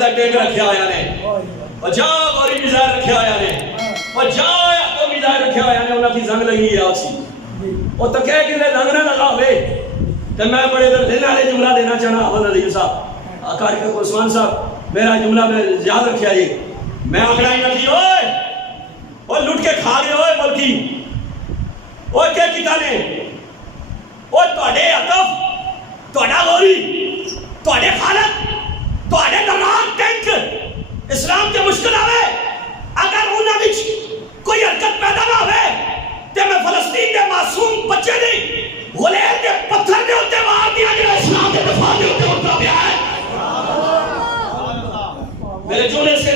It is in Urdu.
دا ٹینک رکھیا ہویا نے اور جا غوری میزائل رکھیا ہویا نے اور جا تو میزائل رکھیا ہویا نے انہاں کی زنگ لگی ہے آسی اور تو کہہ کہ زنگ نہ لگا ہوئے تو میں بڑے در دن والے جملہ دینا چاہنا احمد علی صاحب کاری کا عثمان صاحب میرا جملہ میں یاد رکھیا یہ میں آکڑا ہی نہ تھی اوئے اور لٹ کے کھا گئے ہوئے ملکی اور کیا کیتا نے اور توڑے عطف توڑا غوری توڑے خالق توڑے دران ٹینک اسلام کے مشکل آوے اگر انہاں وچ کوئی حرکت پیدا نہ ہوئے تے میں فلسطین دے معصوم بچے نہیں غلیر دے پتھر دے ہوتے مار دیا جو اسلام دے دفاع دے ہوتے ہوتا بھی آئے میرے جملے سے